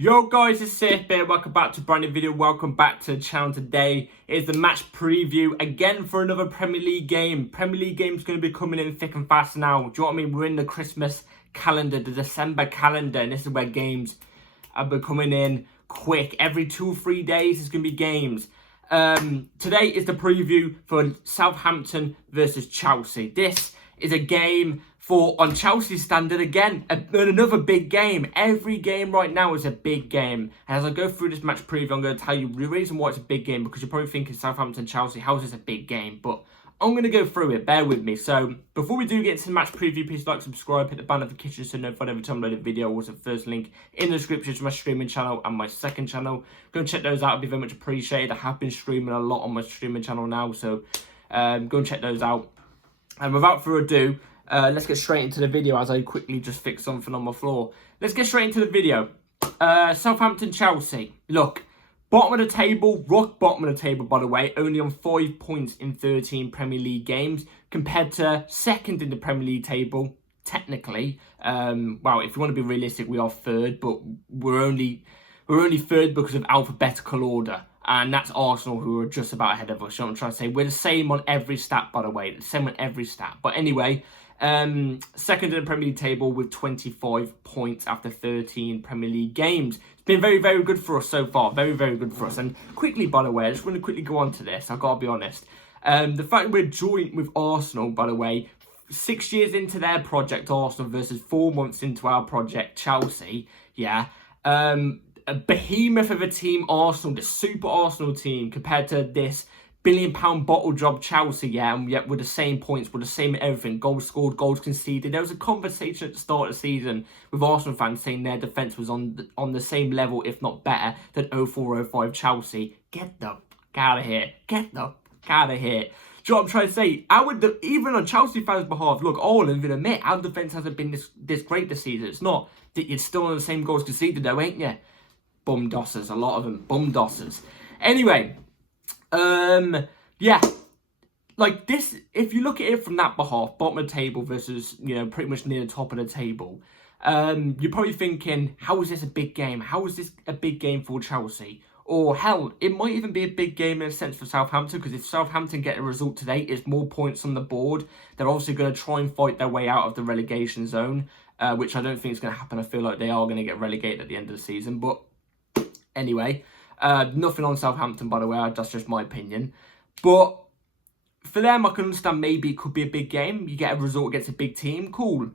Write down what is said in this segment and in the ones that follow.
Yo guys, it's Seth here. Welcome back to a brand new video. Welcome back to the channel. Today is the match preview again for another Premier League game. Premier League game's going to be coming in thick and fast now. Do you know what I mean? We're in the Christmas calendar, the December calendar, and this is where games are coming in quick. Every 2 or 3 days is going to be games. Today is the preview for Southampton versus Chelsea. This is a game for, on Chelsea's standard, again, another big game. Every game right now is a big game. And as I go through this match preview, I'm going to tell you the reason why it's a big game, because you're probably thinking Southampton-Chelsea, how is this a big game? But I'm going to go through it, bear with me. So, before we do get into the match preview, please like, subscribe, hit the bell notification so notified every time I upload a video. Also, first link in the description to my streaming channel and my second channel. Go and check those out, it'd be very much appreciated. I have been streaming a lot on my streaming channel now, so go and check those out. And without further ado, let's get straight into the video as I quickly just fix something on my floor. Let's get straight into the video. Southampton-Chelsea. Look, bottom of the table, rock bottom of the table, by the way, only on 5 points in 13 Premier League games, compared to second in the Premier League table, technically. Well, if you want to be realistic, we are third, but we're only third because of alphabetical order. And that's Arsenal, who are just about ahead of us. You know what I'm trying to say? We're the same on every stat, by the way. The same on every stat. But anyway, second in the Premier League table with 25 points after 13 Premier League games. It's been very, very good for us so far. Very, very good for us. And quickly, by the way, I just want to quickly go on to this. I've got to be honest. The fact that we're joint with Arsenal, by the way, 6 years into their project, Arsenal, versus 4 months into our project, Chelsea, yeah. A behemoth of a team, Arsenal, the super Arsenal team, compared to this £1 billion bottle job Chelsea, yeah, and yet with the same points, with the same everything, goals scored, goals conceded. There was a conversation at the start of the season with Arsenal fans saying their defence was on the same level, if not better, than 04-05 Chelsea. Get the fuck out of here. Get the fuck out of here. Do you know what I'm trying to say? Even on Chelsea fans' behalf, look, I'll admit, our defence hasn't been this great this season. It's not that you're still on the same goals conceded though, ain't you? Bum dossers, a lot of them, bum dossers. Anyway, yeah, like this, if you look at it from that behalf, bottom of the table versus, you know, pretty much near the top of the table, you're probably thinking, how is this a big game? How is this a big game for Chelsea? Or hell, it might even be a big game in a sense for Southampton, because if Southampton get a result today, it's more points on the board. They're obviously going to try and fight their way out of the relegation zone, which I don't think is going to happen. I feel like they are going to get relegated at the end of the season, but anyway, nothing on Southampton, by the way, that's just my opinion. But for them, I can understand maybe it could be a big game. You get a result against a big team, cool.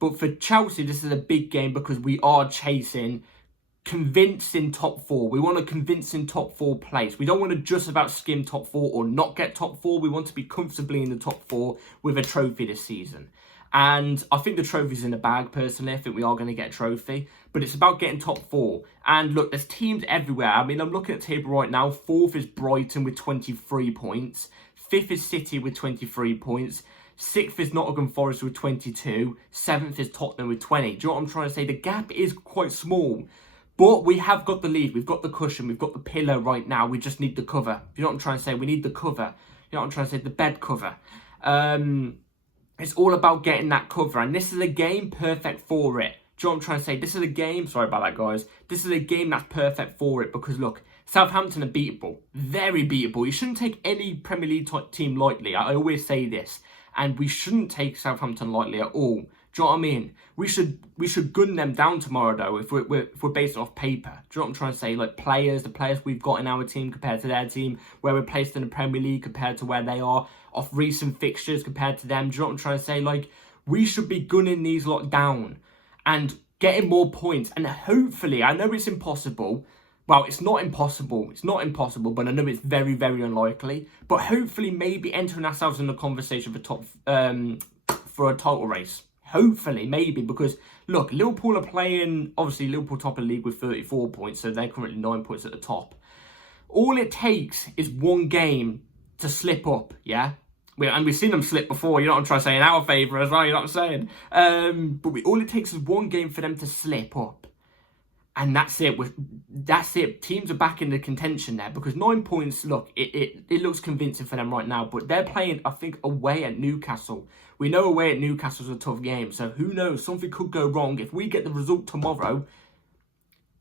But for Chelsea, this is a big game because we are chasing convincing top 4. We want a convincing top 4 place. We don't want to just about skim top 4 or not get top 4. We want to be comfortably in the top 4 with a trophy this season. And I think the trophy's in the bag, personally. I think we are going to get a trophy. But it's about getting top 4. And look, there's teams everywhere. I mean, I'm looking at the table right now. 4th is Brighton with 23 points. 5th is City with 23 points. 6th is Nottingham Forest with 22. 7th is Tottenham with 20. Do you know what I'm trying to say? The gap is quite small. But we have got the lead. We've got the cushion. We've got the pillow right now. We just need the cover. You know what I'm trying to say? We need the cover. You know what I'm trying to say? The bed cover. It's all about getting that cover, and this is a game perfect for it. Do you know what I'm trying to say? This is a game, sorry about that, guys. This is a game that's perfect for it because, look, Southampton are beatable. Very beatable. You shouldn't take any Premier League team lightly. I always say this. And we shouldn't take Southampton lightly at all. Do you know what I mean? We should gun them down tomorrow, though, if we're based off paper. Do you know what I'm trying to say? Like, the players we've got in our team compared to their team, where we're placed in the Premier League compared to where they are, off recent fixtures compared to them. Do you know what I'm trying to say? Like, we should be gunning these lot down and getting more points. And hopefully, I know it's impossible. Well, it's not impossible. It's not impossible, but I know it's very, very unlikely. But hopefully, maybe entering ourselves in the conversation for a title race. Hopefully, maybe, because, look, Liverpool are playing, obviously, Liverpool top of the league with 34 points, so they're currently 9 points at the top. All it takes is one game to slip up, yeah? And we've seen them slip before, you know what I'm trying to say, in our favour as well, you know what I'm saying? But all it takes is one game for them to slip up. And that's it. That's it. Teams are back in the contention there because 9 points, look, it looks convincing for them right now. But they're playing, I think, away at Newcastle. We know away at Newcastle's a tough game. So who knows? Something could go wrong. If we get the result tomorrow,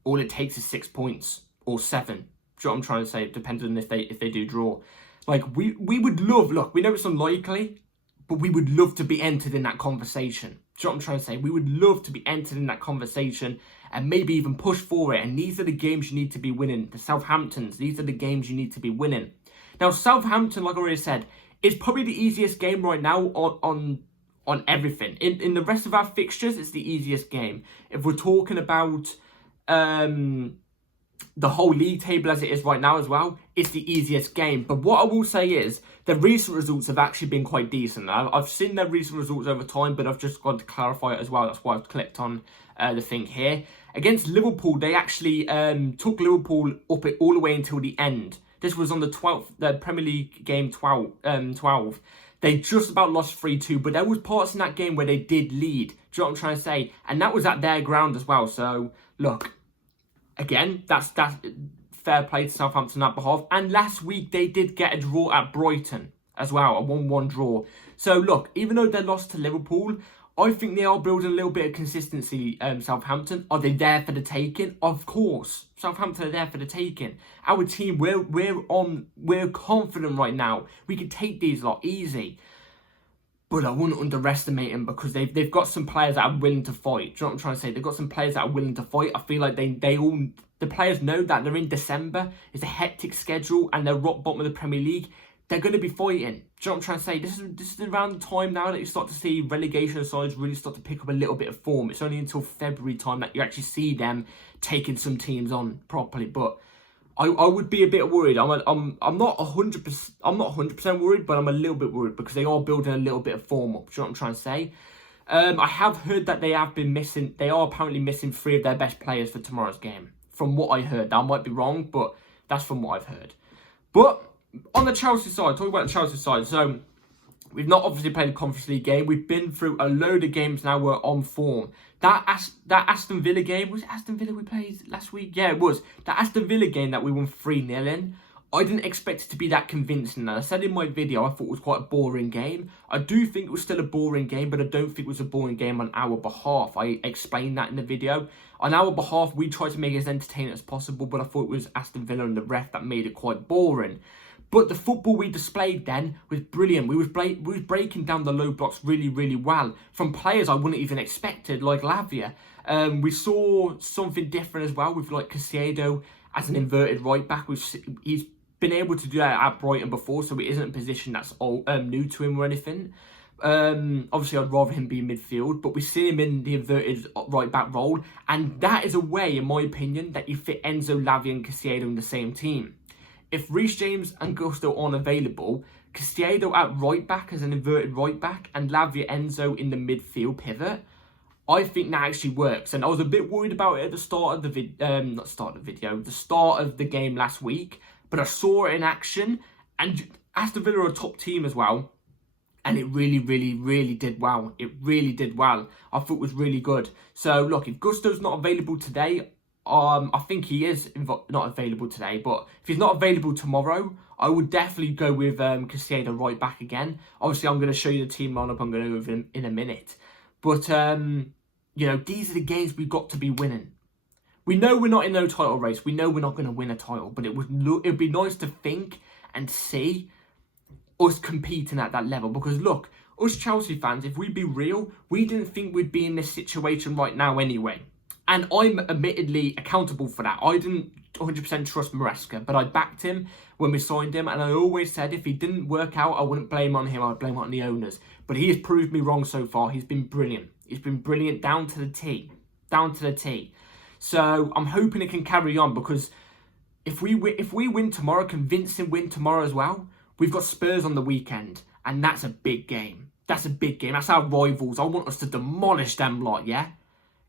all it takes is 6 points or 7. Do you know what I'm trying to say? Depending on if they do draw. Like, we would love, look, we know it's unlikely, but we would love to be entered in that conversation. Do you know what I'm trying to say? We would love to be entered in that conversation and maybe even push for it. And these are the games you need to be winning. The Southamptons, these are the games you need to be winning. Now, Southampton, like I already said, is probably the easiest game right now on everything. In the rest of our fixtures, it's the easiest game. If we're talking about the whole league table as it is right now as well, it's the easiest game. But what I will say is, the recent results have actually been quite decent. I've seen their recent results over time, but I've just got to clarify it as well. That's why I've clicked on the thing here. Against Liverpool, they actually took Liverpool up it all the way until the end. This was on the 12th, the Premier League game 12. They just about lost 3-2, but there was parts in that game where they did lead. Do you know what I'm trying to say? And that was at their ground as well. So, look, again, that's fair play to Southampton on that behalf. And last week, they did get a draw at Brighton as well, a 1-1 draw. So, look, even though they lost to Liverpool, I think they are building a little bit of consistency, Southampton. Are they there for the taking? Of course. Southampton are there for the taking. Our team, we're confident right now. We can take these lot easy. But I wouldn't underestimate them because they've got some players that are willing to fight. Do you know what I'm trying to say? They've got some players that are willing to fight. I feel like the players know that they're in December. It's a hectic schedule and they're rock bottom of the Premier League. They're going to be fighting. Do you know what I'm trying to say? This is around the time now that you start to see relegation sides really start to pick up a little bit of form. It's only until February time that you actually see them taking some teams on properly. But I would be a bit worried. I'm not 100%. I'm not 100% worried, but I'm a little bit worried because they are building a little bit of form up. Do you know what I'm trying to say? I have heard that they have been missing. They are apparently missing 3 of their best players for tomorrow's game. From what I heard, that might be wrong, but that's from what I've heard. But on the Chelsea side, talking about the Chelsea side, so we've not obviously played a Conference League game. We've been through a load of games now. We're on form. That Aston Villa game, was it Aston Villa we played last week? Yeah, it was. That Aston Villa game that we won 3-0 in, I didn't expect it to be that convincing. And I said in my video, I thought it was quite a boring game. I do think it was still a boring game, but I don't think it was a boring game on our behalf. I explained that in the video. On our behalf, we tried to make it as entertaining as possible, but I thought it was Aston Villa and the ref that made it quite boring. But the football we displayed then was brilliant. We was breaking down the low blocks really, really well from players I wouldn't even expected, like Lavia. We saw something different as well with like Casado as an inverted right back. He's been able to do that at Brighton before, so it isn't a position that's new to him or anything. Obviously, I'd rather him be midfield, but we see him in the inverted right back role, and that is a way, in my opinion, that you fit Enzo, Lavia, and Casado in the same team. If Reece James and Gusto aren't available, Casado at right back as an inverted right back and Lavia Enzo in the midfield pivot, I think that actually works. And I was a bit worried about it at the start of the start of the game last week, but I saw it in action, and Aston Villa are a top team as well, and it really, really, really did well. It really did well. I thought it was really good. So look, if Gusto's not available today, I think he is not available today, but if he's not available tomorrow, I would definitely go with Casado right back again. Obviously, I'm going to show you the team lineup I'm going to go with in a minute. But, you know, these are the games we've got to be winning. We know we're not in no title race. We know we're not going to win a title, but it would be nice to think and see us competing at that level. Because, look, us Chelsea fans, if we be real, we didn't think we'd be in this situation right now anyway. And I'm admittedly accountable for that. I didn't 100% trust Maresca, but I backed him when we signed him. And I always said if he didn't work out, I wouldn't blame on him. I'd blame it on the owners. But he has proved me wrong so far. He's been brilliant. He's been brilliant down to the T. Down to the T. So I'm hoping it can carry on, because if we win tomorrow, convincing win tomorrow as well, we've got Spurs on the weekend. And that's a big game. That's a big game. That's our rivals. I want us to demolish them lot, yeah?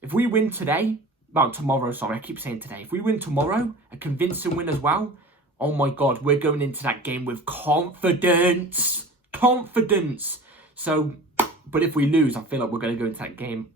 If we win today, well, tomorrow, sorry, I keep saying today. If we win tomorrow, a convincing win as well, oh my God, we're going into that game with confidence. Confidence. So, but if we lose, I feel like we're going to go into that game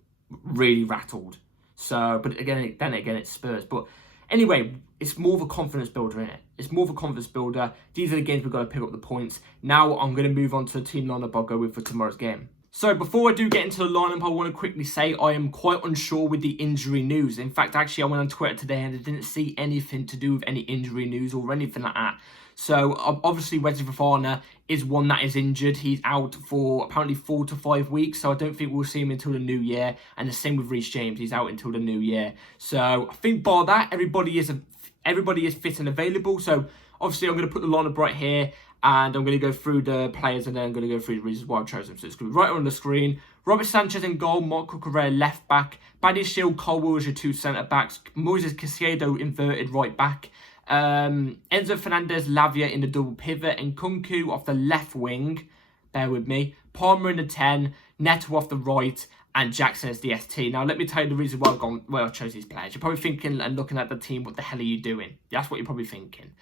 really rattled. So, but again, it's Spurs. But anyway, it's more of a confidence builder, isn't it? It's more of a confidence builder. These are the games we've got to pick up the points. Now, I'm going to move on to the team lineup I'll go with for tomorrow's game. So before I do get into the lineup, I want to quickly say I am quite unsure with the injury news. In fact, actually, I went on Twitter today and I didn't see anything to do with any injury news or anything like that. So obviously, Wesley Fofana is one that is injured. He's out for apparently 4 to 5 weeks, so I don't think we'll see him until the new year. And the same with Reece James, he's out until the new year. So I think bar that, everybody is fit and available. So obviously, I'm going to put the lineup right here. And I'm going to go through the players and then I'm going to go through the reasons why I've chosen them. So it's going to be right on the screen. Robert Sanchez in goal, Marco Correa left back, Badia Shield, Cole Wills your 2 centre backs, Moises Caicedo inverted right back, Enzo Fernandez, Lavia in the double pivot, and Nkunku off the left wing, bear with me, Palmer in the 10, Neto off the right, and Jackson as the ST. Now, let me tell you the reason why I chose these players. You're probably thinking and looking at the team, what the hell are you doing? That's what you're probably thinking.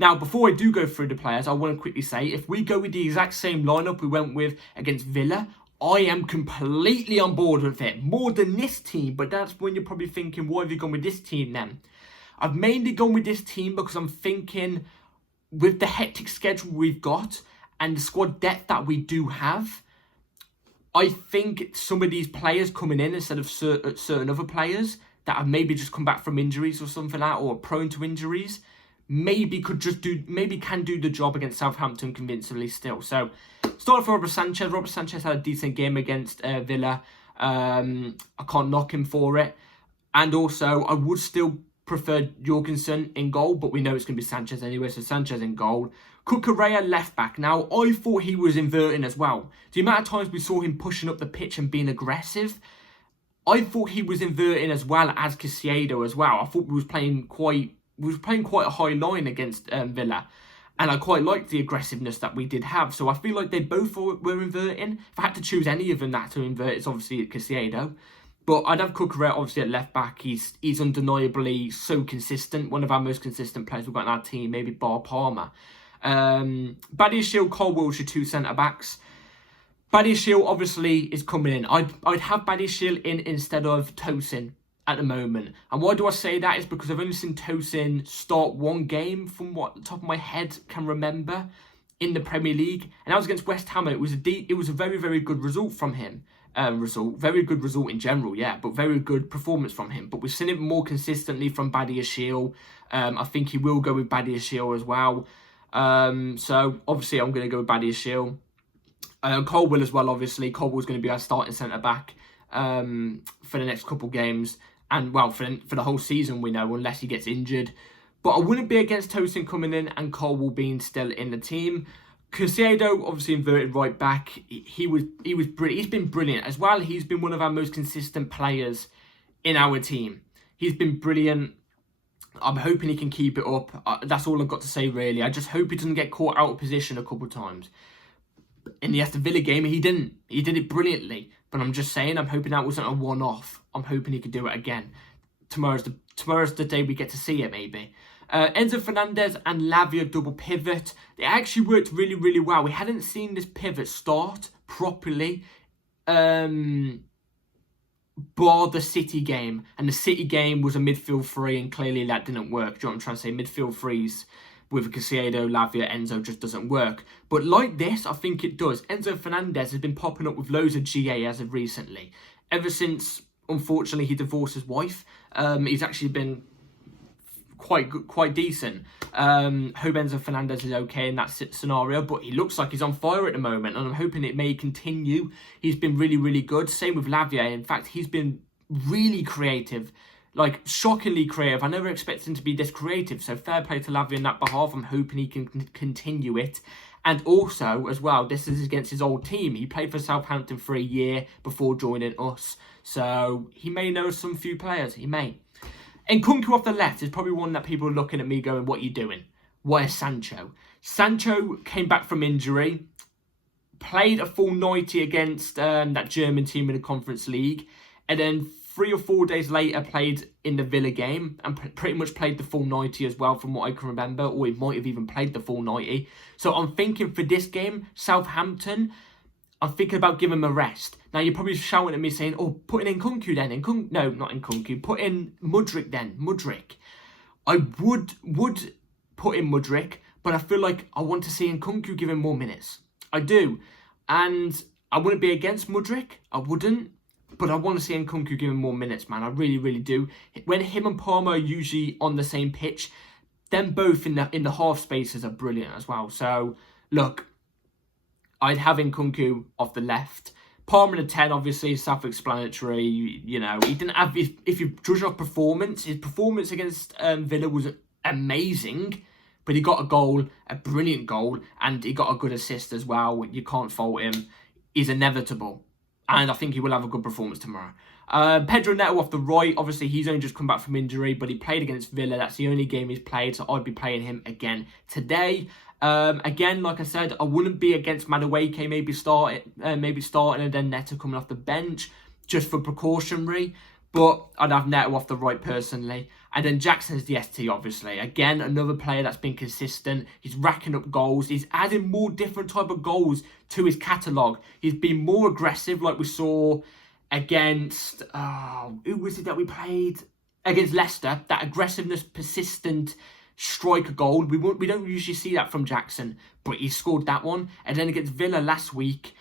Now, before I do go through the players, I want to quickly say, if we go with the exact same lineup we went with against Villa, I am completely on board with it. More than this team, but that's when you're probably thinking, why have you gone with this team then? I've mainly gone with this team because I'm thinking, with the hectic schedule we've got and the squad depth that we do have, I think some of these players coming in instead of certain other players that have maybe just come back from injuries or something like that, or prone to injuries, maybe can do the job against Southampton convincingly still. So, starting for Robert Sanchez. Robert Sanchez had a decent game against Villa. I can't knock him for it. And also, I would still prefer Jorgensen in goal, but we know it's going to be Sanchez anyway, so Sanchez in goal. Cucurella left back. Now, I thought he was inverting as well. The amount of times we saw him pushing up the pitch and being aggressive, I thought he was inverting as well as Caicedo as well. I thought we was playing quite a high line against Villa. And I quite liked the aggressiveness that we did have. So I feel like they both were inverting. If I had to choose any of them that to invert, it's obviously Caicedo. But I'd have Cucurella obviously at left back. He's undeniably so consistent. One of our most consistent players we've got in our team, maybe bar Palmer. Badia Shield, Cole Wills, your 2 centre backs. Badia Shield obviously is coming in. I'd have Badia Shield in instead of Tosin at the moment. And why do I say that? Is because I've only seen Tosin start one game from what the top of my head can remember in the Premier League, and that was against West Ham. It was a very, very good result from him. Very good result in general, yeah, but very good performance from him. But we've seen it more consistently from Badia Shield. I think he will go with Badia Shield as well. So obviously I'm going to go with Badia Shield. Cole Will as well, obviously. Cole Will's going to be our starting centre back for the next couple games. And, well, for the whole season, we know, unless he gets injured. But I wouldn't be against Tosin coming in and Cole Will being still in the team. Caicedo, obviously inverted right back. He was brilliant. He's been brilliant as well. He's been one of our most consistent players in our team. He's been brilliant. I'm hoping he can keep it up. That's all I've got to say, really. I just hope he doesn't get caught out of position a couple of times. In the Aston Villa game, he didn't. He did it brilliantly. But I'm just saying, I'm hoping that wasn't a one-off. I'm hoping he could do it again. Tomorrow's the day we get to see it, maybe. Enzo Fernandez and Lavia double pivot. It actually worked really, really well. We hadn't seen this pivot start properly, bar the City game. And the City game was a midfield three, and clearly that didn't work. Do you know what I'm trying to say? Midfield threes with Caicedo, Lavia, Enzo just doesn't work. But like this, I think it does. Enzo Fernandez has been popping up with loads of GA as of recently. Ever since, unfortunately, he divorced his wife. He's actually been quite decent. Hope Enzo Fernandez is okay in that scenario, but he looks like he's on fire at the moment, and I'm hoping it may continue. He's been really, really good. Same with Lavia. In fact, he's been really creative. Like, shockingly creative. I never expected him to be this creative. So fair play to Lavia in that behalf. I'm hoping he can continue it. And also, as well, this is against his old team. He played for Southampton for a year before joining us. So he may know some few players. He may. Nkunku off the left is probably one that people are looking at me going, what are you doing? Where's Sancho? Sancho came back from injury. Played a full 90 against that German team in the Conference League. And then 3 or 4 days later played in the Villa game and pretty much played the full 90 as well from what I can remember, or he might have even played the full 90. So I'm thinking for this game, Southampton, I'm thinking about giving him a rest. Now you're probably shouting at me saying, oh, put in Nkunku then. No, not Nkunku. Put in Mudryk then. Mudryk. I would put in Mudryk, but I feel like I want to see Nkunku give him more minutes. I do. And I wouldn't be against Mudryk. I wouldn't. But I want to see Nkunku give him more minutes, man. I really, really do. When him and Palmer are usually on the same pitch, them both in the half spaces are brilliant as well. So, look, I'd have Nkunku off the left. Palmer in a 10, obviously, self-explanatory. You know, he didn't have... If you judge off performance, his performance against Villa was amazing. But he got a goal, a brilliant goal, and he got a good assist as well. You can't fault him. He's inevitable. And I think he will have a good performance tomorrow. Pedro Neto off the right. Obviously, he's only just come back from injury, but he played against Villa. That's the only game he's played, so I'd be playing him again today. Again, like I said, I wouldn't be against Madueke maybe starting and then Neto coming off the bench just for precautionary. But I'd have Neto off the right personally. And then Jackson's the ST, obviously. Again, another player that's been consistent. He's racking up goals. He's adding more different type of goals to his catalogue. He's been more aggressive, like we saw against... who was it that we played? Against Leicester. That aggressiveness, persistent striker goal. We don't usually see that from Jackson. But he scored that one. And then against Villa last week...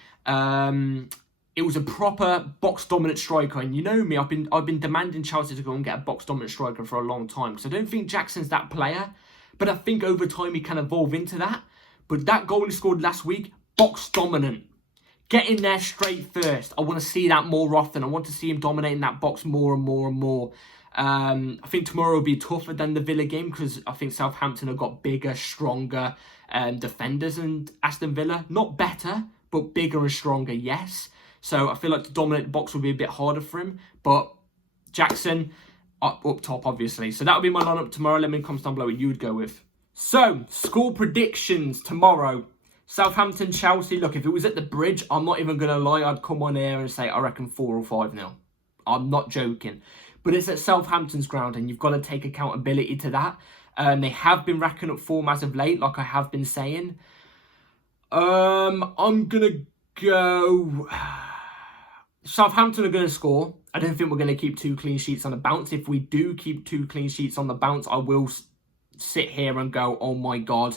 it was a proper box-dominant striker. And you know me, I've been demanding Chelsea to go and get a box-dominant striker for a long time. Because I don't think Jackson's that player. But I think over time he can evolve into that. But that goal he scored last week, box-dominant. Get in there straight first. I want to see that more often. I want to see him dominating that box more and more and more. I think tomorrow will be tougher than the Villa game. Because I think Southampton have got bigger, stronger defenders than Aston Villa. Not better, but bigger and stronger, yes. So I feel like to dominate the box will be a bit harder for him. But Jackson up top, obviously. So that will be my lineup tomorrow. Let me know in the comments down below what you would go with. So, score predictions tomorrow. Southampton, Chelsea. Look, if it was at the Bridge, I'm not even going to lie. I'd come on here and say, I reckon 4 or 5-0. I'm not joking. But it's at Southampton's ground, and you've got to take accountability to that. They have been racking up form as of late, like I have been saying. I'm going to go... Southampton are going to score. I don't think we're going to keep 2 clean sheets on the bounce. If we do keep 2 clean sheets on the bounce, I will sit here and go, oh my God,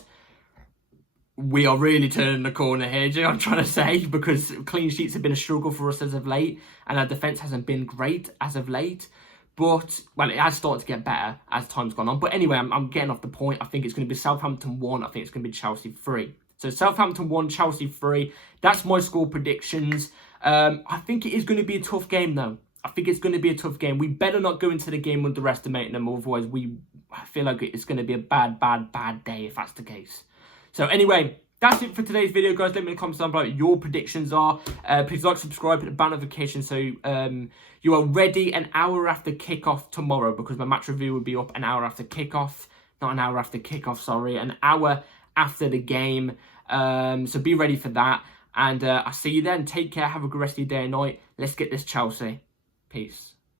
we are really turning the corner here. Do you know what I'm trying to say? Because clean sheets have been a struggle for us as of late, and our defence hasn't been great as of late. But, well, it has started to get better as time's gone on. But anyway, I'm getting off the point. I think it's going to be Southampton 1. I think it's going to be Chelsea 3. So Southampton 1, Chelsea 3. That's my score predictions. I think it is going to be a tough game, though. I think it's going to be a tough game. We better not go into the game underestimating them. Otherwise, I feel like it's going to be a bad day if that's the case. So anyway, that's it for today's video, guys. Let me know in the comments down below what your predictions are. Please like, subscribe, hit the bell notification so you are ready an hour after kickoff tomorrow, because my match review will be up an hour after kickoff. Not an hour after kickoff, sorry. An hour after the game. So be ready for that. And I'll see you then. Take care. Have a good rest of your day and night. Let's get this Chelsea. Peace.